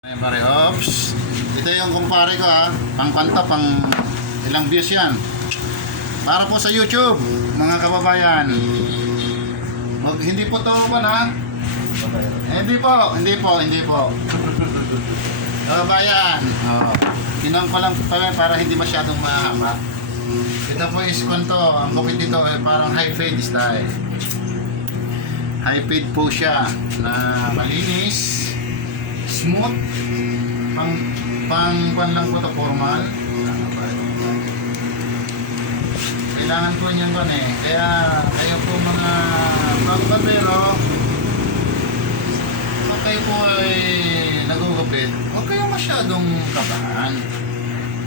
Ayan pare, ops. Ito yung kumpare ko ha. Pang kanta, pang ilang views yan. Para po sa YouTube, mga kababayan. Hindi po to ba na? Hindi po. Kababayan. Oh. Tinang ko lang para hindi masyadong mahaba. Ito po is kwento. Ang bukit dito ay parang high fade style. High fade po siya na malinis, smooth, pang lang po ito, formal. Kailangan po niyan ba eh. Kaya kayo po mga barbero, pag kayo po ay nagugupit, huwag kayo masyadong kabahan.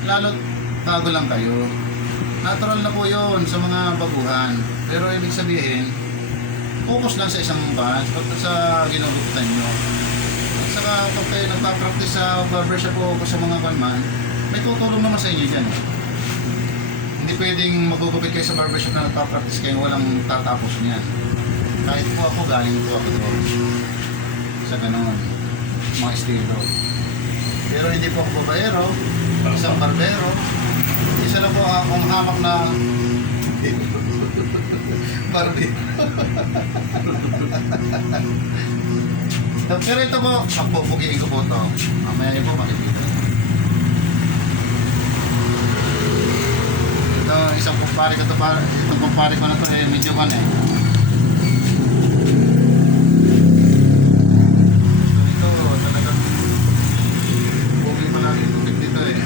Lalo't bago lang kayo. Natural na po yun sa mga baguhan. Pero ibig sabihin, focus lang sa isang batch pag sa ginugupitan nyo. At saka pag kayo nagpa-practice sa barbershop o sa mga kanman, may tutulong naman sa inyo dyan. Hindi pwedeng magugupit kayo sa barbershop na nagpa-practice kayo walang tatapos niyan. Kahit po ako, galing po ako doon sa ganon, mga estilo. Pero hindi po ako babaero, isang barbero. Isa lang po akong hamak na Barbie. Pero ito po, pagpupugiin ko po ito. Mamaya niyo po makikita. Ito, isang kumpare ko ito. Itong kumpare ko na ito eh, medyo kan eh. Ito, talagang pugi pa lang yung tubig dito eh.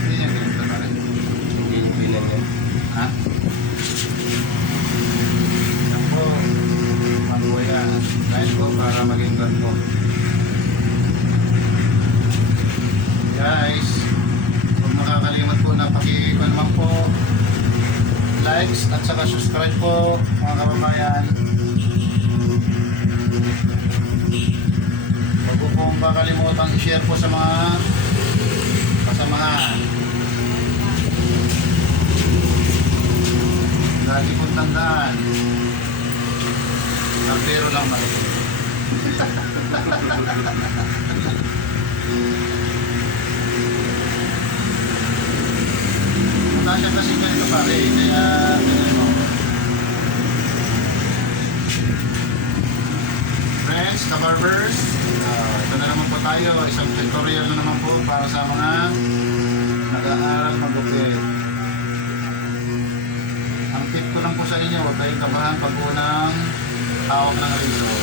Hindi niya ganito na rin. Hindi lang yan. Ha? Yan po. Mabuya. Kahit po para maging ganito. Guys, kung makakalimot po na pakikuha naman po likes at saka subscribe po mga kababayan. Huwag po pong kakalimutan i-share po sa mga kasamahan. Lagi pong tandaan, barbero lang natin. Wala siya kasi ganito pare, kaya friends, ka-barbers, ito na naman po tayo, isang tutorial na naman po para sa mga nag-aaral magupit. Ang tip ko lang po sa inyo, huwag kayong kabahan pag unang hawak ng razor.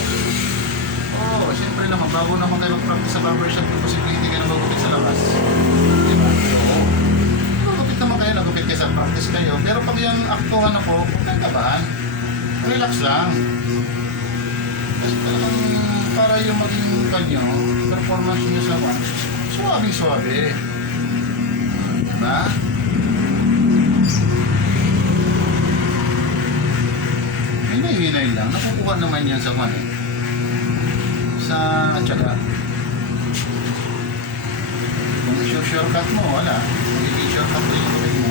Oo, siyempre naman, bago naman kayo mag-practice sa barbershop, posible hindi kayo nagugupit sa labas. Diba? Oo. Nagugupit naman kayo, nagugupit kayo sa practice kayo. Pero pag yung aktuhan na po, huwag kayong kabahan. Relax lang. Kasi talagang para yung maging kanyo, performance nyo sa one, suwabe-suwabe. Diba? Hinay-hinay lang. Nakukuha naman yan sa one eh. Sa tiyaga. Kung i-shortcut mo, wala. Kung i-shortcut mo yung kapit mo.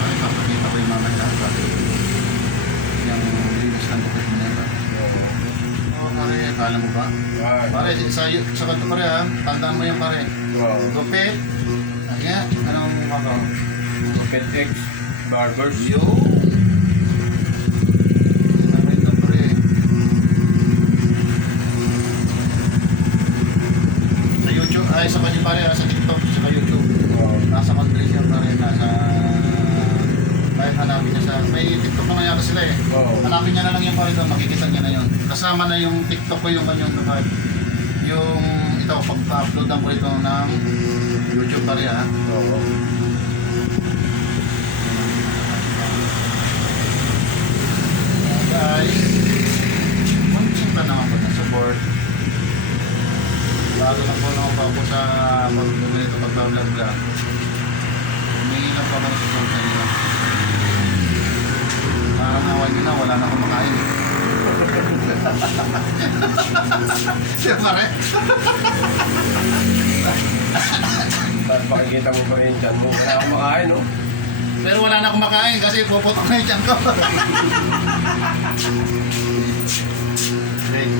Ay, papakita ko yung mamaya. Yung linis ng kapit mo na yun. Oo, pare, kala mo ba? Pare, sa kanto pare ha, tandaan mo yung pare. Gupit. Ayan, anong makaw? Gupit X Barbers. Yo! Ay, sa kanya pare, sa TikTok, sa YouTube. Nasa country siya pare, nasa... Kahit hanapin niya sa... May TikTok naman yata sila eh. Hanapin niya na lang yung pare doon, makikita niya na yun. Kasama na yung TikTok ko yung kanyang lugar. Yung... Ito, pag-uploadan ko ito ng YouTube pare ha. Guys, munting pa naman po ng support. Bago lang po naman pa ako sa pag-vlog ito, pag-vlog. Humingi lang pa ako ng support sa inyo. Parang nawan nyo na, wala na akong makain. Siya pare. Pakikita mo pa rin yung tiyan mo. Wala akong makain, no? Pero wala na akong makain kasi puputok na yung tiyan ko.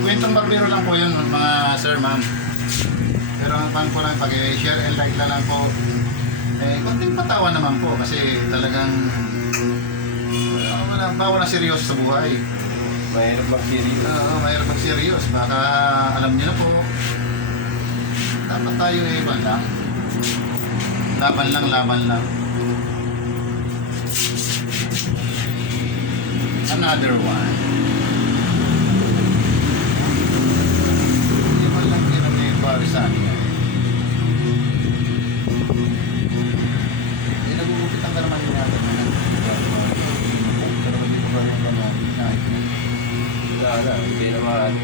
kwentong barbero lang po yun mga sir, ma'am. Pero ang pan po lang, pag-share and like na lang po. Konting patawa naman po kasi talagang bawal na seryoso sa buhay. Mahirap mag-serious. Oo, mayroon pag serious. Baka alam niyo na po. Dapat tayo iban lang. Laban lang, laban lang. Another one. Hindi man lang ginamit para sa akin. Nagugupit ang kalaman niya natin. Pero hindi ko ba rin ba na Wala, hindi naman.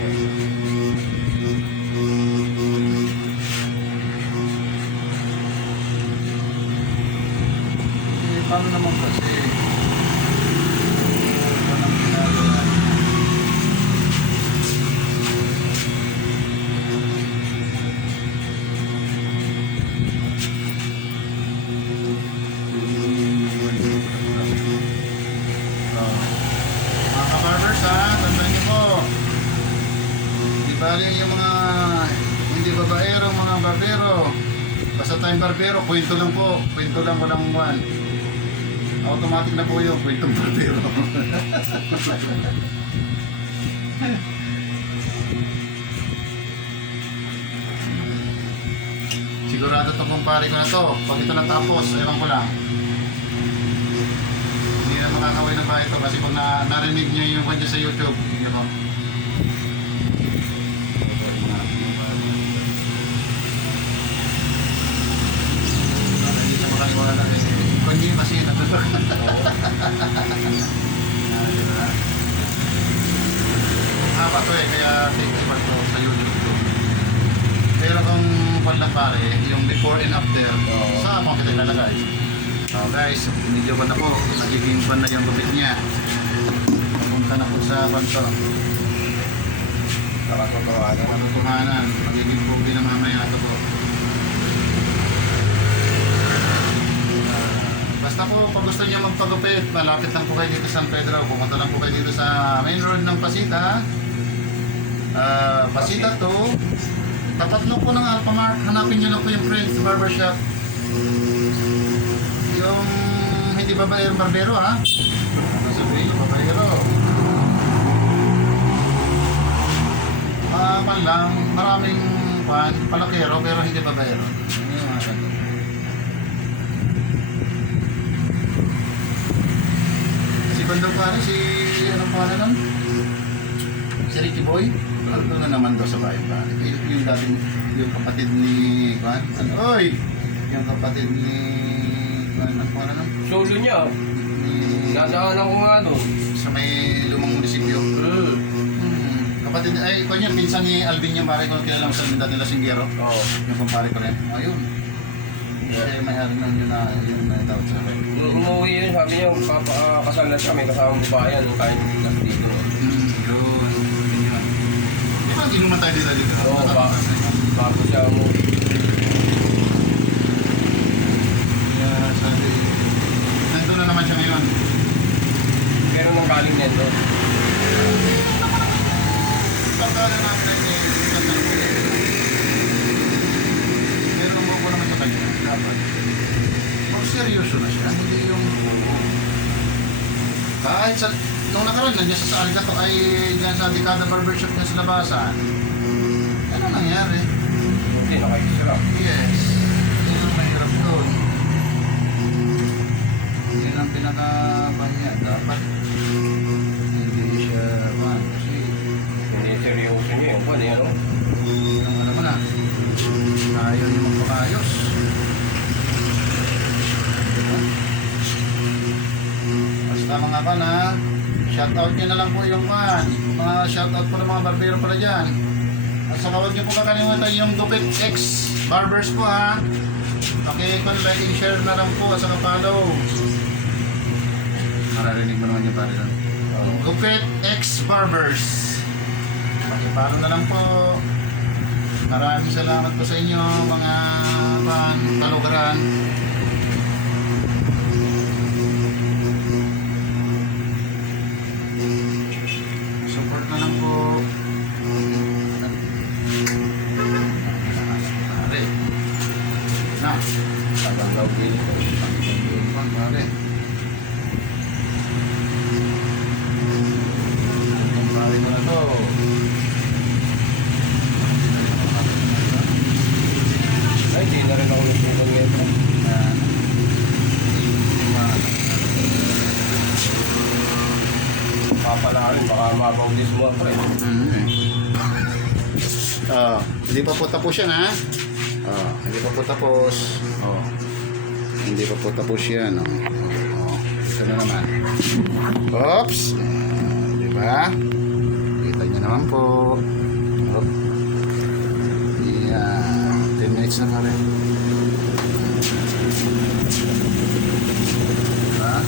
Paano naman kasi? Paano ang ginagawa? Mga kabarbers ha, tandaan niyo po. Di bali yung mga hindi babaero, mga barbero. Basta tayong barbero, kwento lang po. Kwento lang, walang one. Automatic na po yung kwentong barbero. Sigurado to kumpare ko na to. Pag ito natapos, ewan ko lang. Hindi na makakawin ng bahay ito kasi pag narinig nyo yung kanya sa YouTube, yun o. Hindi siya makaliwala kasi kundi kasi natulog. Diba? Haba to kaya take time to sa YouTube to. Pero kung panlang pare, yung before and after, sa mga kita ilalagay. Guys, medyo ba na po, nagiging ban na yung gupit niya. Punta na po sa banto. Nakatotohanan. Katotohanan, magiging pugi na mamaya ito po. Basta po, pag gusto niyo magpagupit, malapit lang po kayo dito sa San Pedro. Pumunta lang po kayo dito sa main road ng Pasita. Pasita to. Tapat lang po ng Alphamart. Hanapin niyo lang po yung Friends Barbershop. Yung hindi babaero barbero ha. Sabihin yung babaero. Man lang, maraming palakero pero hindi babaero. Ano yung mga ganito. Si Bandong pare, si anong pare lang? Si Ricky Boy. Ano na naman daw sa bahay pare. Yung dating, yung kapatid ni Juan. Oy! Yung kapatid ni Juan, ano pare lang? Solo niya. Ni, Nadaanan ko nga doon. sa may lumang munisipyo. Kapatid, ay, ikaw niya, pinsan ni Alvin niya, pare ko, kilala mo sa Alvin dati Lasinggero. Oo. Yung kumpare ko rin. Ayun. Siya may-ari lang yun na, yun na tawag sa akin. Nung umuwi yun, sabi niya, kasal na siya, may kasamang babae, ano, tayo nasa dito. Yun. Yun. Di ba, inuman tayo dito? Oo, bago siya umuwi. Kaya sabi, nandun na naman siya ngayon. Pero nung galing din doon. Pagkala namin ay ganda na po yan. Pero mo ko naman sa kanya, dapat. Pag seryoso na siya, hindi yung... Kahit sa... Nung nakaraan, nandiyan siya sa Arigato ay dyan sa Dekada Barbershop niya sa labasan. Ano nangyari? Hindi, nakikisira. Yes. Yun ang mahirap doon. Yun ang pinaka-ban niya. Dapat hindi siya ban. Kasi Hindi seryoso niya yung pan, ano? yung ano mo na, ayaw niya magpakayos. Diba? Basta mga ban ha, shoutout niyo na lang po yung mga shoutout po ng mga barbero pala dyan. At saka huwag niyo po kakalimutan yung Gupit X Barbers po ha. Like and share na lang po at saka follow. Mararinig mo naman yung pare doon. Gupit X Barbers. Pakipalo na lang po. Maraming salamat po sa inyo mga kalugaran. Support na lang po. Okay. Ang pare. Ang pare ko na to. Ay, di na rin ako nagpunta ngayon. Ayan. Papalarin, baka mapaudis mo ako eh. Hindi pa po tapos yan ha. Hindi pa po tapos. Hindi pa po tapos yan. Ito na naman. Oops. Diba? Kita nyo naman po. Yan. 10 minutes na pare. Diba?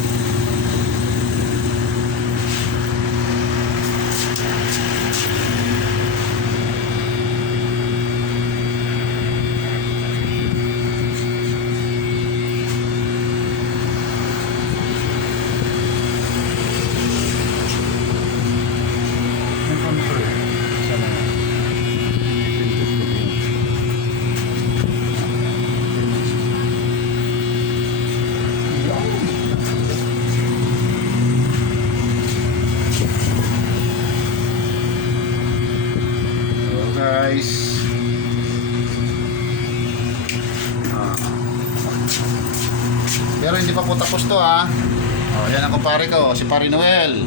Guys. Pero hindi pa po tapos to ha. Yan ang kumpare ko, si Pare Noel.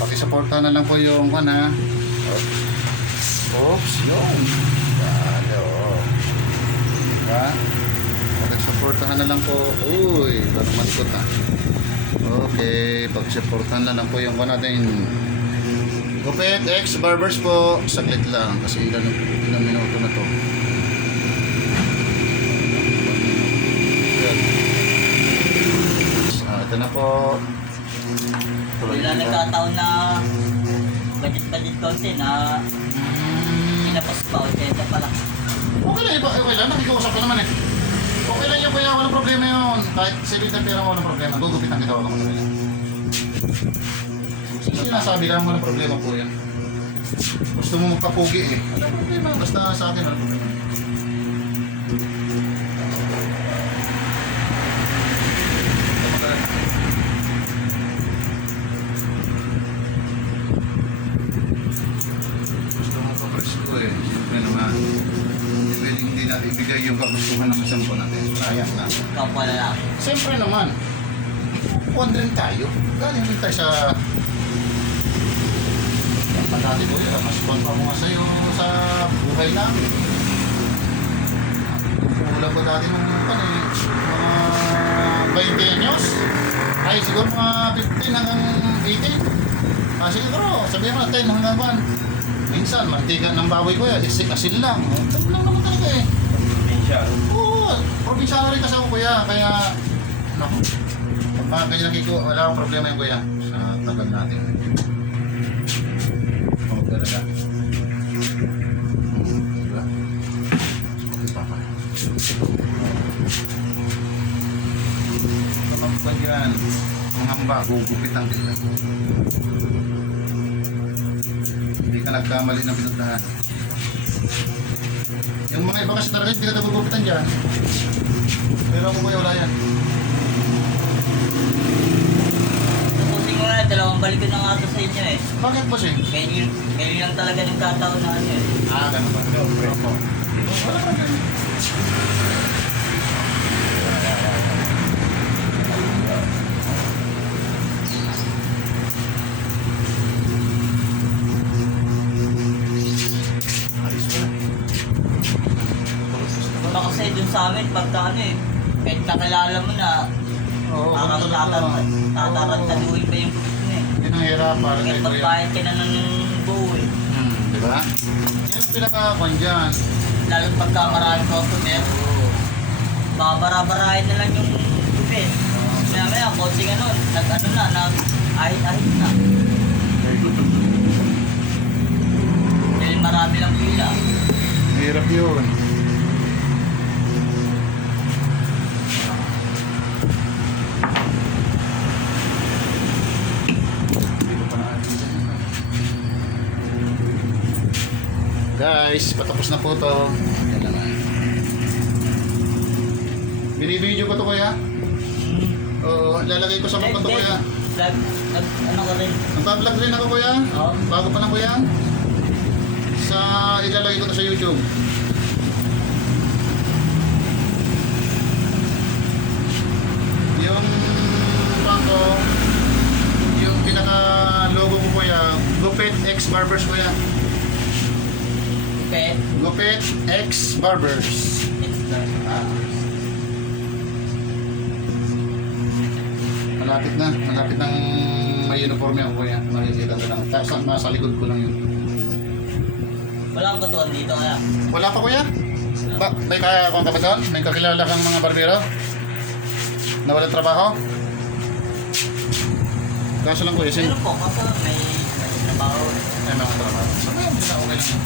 Pakisuportahan na lang po yung ha. Oops, yun. Yan, diba? Pakisuportahan na lang po. Uy, parang malikot ha. Okay, pakisuportahan na lang po yung natin. Gupit X Barbers po. Saglit lang kasi ilan minuto na to. Yan. Ito na po. Wala nagkataon na budget konti na pinapos pa o tenda pala. Okay lang, okay lang. Nakikiusap ko naman eh. Okay lang yung kuya, walang problema yun. Kahit silita pera mo, walang problema. Gugupitan kita, walang problema. Sinasabi lang, walang problema po yan. Gusto mo magkapugi eh. Walang problema, basta sa akin walang problema. Gusto mo kapresko eh. Siyempre naman. Hindi natin ibigay yung kagustuhan ng isang po natin. Sayang lang. Ikaw pala lang. Siyempre naman. Kuwan rin tayo. Galing rin tayo sa patati ko yun. Mas kuwan pa mga sa'yo sa buhay namin. Kulang ko dati nung mga 20 anyos. Ay siguro mga 15 hanggang 18. Siguro sabihin mo 10 hanggang 1. Minsan mantika ng baboy ko yan. Asin lang. Ito lang naman talaga eh. Probinsya. Oo. Probinsyano rin kasi ako kuya. Kaya naku. Pag kanya nakiko, wala akong problema yung kuya sa tagal natin. Talaga. Diba? Okay pa pala. Kapag yan, mangamba, gugupitan kita. Hindi ka nagkamali ng pinuntahan. Yung mga iba kasi talaga hindi ka nagugupitan dyan. Pero ako kuya wala yan. Tapusin ko na, dalawang balik ko na nga ito sa inyo eh. Bakit po siya? Ngayon lang talaga nagkataon na ano eh. Ganun ba? Opo. Wala ka ganun. Iba kasi dun sa amin, pagka ano eh, kahit nakilala mo na, Oo, parang tatarantaduhin pa yung produkto mo eh. Yun ang hirap para Kahit kay kuya. magbayad ka na ng buo eh. Diba? Yan ang pinaka-kwan dyan. Lalo pagka maraming customer, babara-barahin na lang yung tubig. Maya-maya, konting ano, nag-ano na, nag-ahit-ahit na. Dahil marami lang pila. Hirap yun. Guys, patapos na po to. Yan naman. Binibideo ko to kuya. Oo, lalagay ko sa mukha to kuya. Ano ko rin? Nagpa-vlog rin ako kuya. Oo. Bago pa lang kuya. Sa ilalagay ko to sa YouTube. Yung bangko, yung pinaka-logo ko kuya, Gupit X Barbers kuya. Okay. Gupit X Barbers. Malapit na, malapit nang may uniforme ako kuya. Makikita ko lang. Nasa likod ko lang yun. Wala akong katuan dito kaya. Wala pa kuya? May kaya kong kabataan? May kakilala kang mga barbero? Na walang trabaho? Kaso lang kuya, Meron po, kaso may trabaho. May mga trabaho. So ngayon, sila okay lang.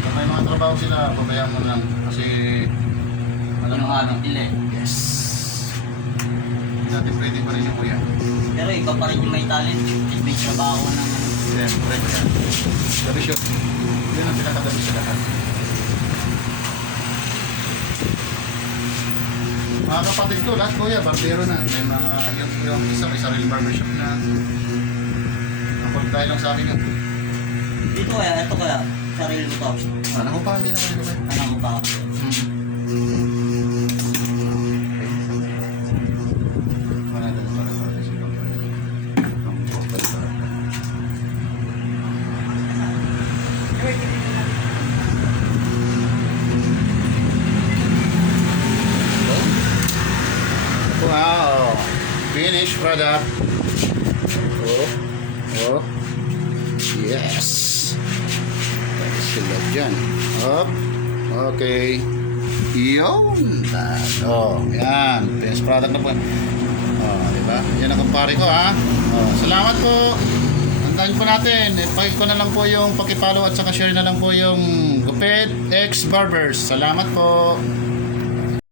Kung may mga trabaho sila, pabayaan mo lang. Kasi alam mo ano. Nila eh. Yes. Hindi natin pwede pa rin yung kuya. Pero ikaw pa rin yung may talent. At may trabaho ng ano. Siyempre kuya. Dabis yun. Yun ang pinakadabis sa lahat. Mga kapatid ko, lahat kuya, barbero na. May mga, yung isa, may sarili barbershop na. Kapag tayo lang sa amin yun. Dito kaya, ito kaya. Sarili ko to. Nakupahan din naman ito kuya. Ano ko pa? Wow! Finished product. Oh. Oh. Yes. Tapos sila dyan. Up. Okay. Yun. Oh, yan. Finished product na po. Oh, diba? Yan ang kumpare ko ha. Oh, salamat po. Antayin po natin. Pakik ko na lang po yung pakipalo at saka share na lang po yung Gupit X Barbers. Salamat po.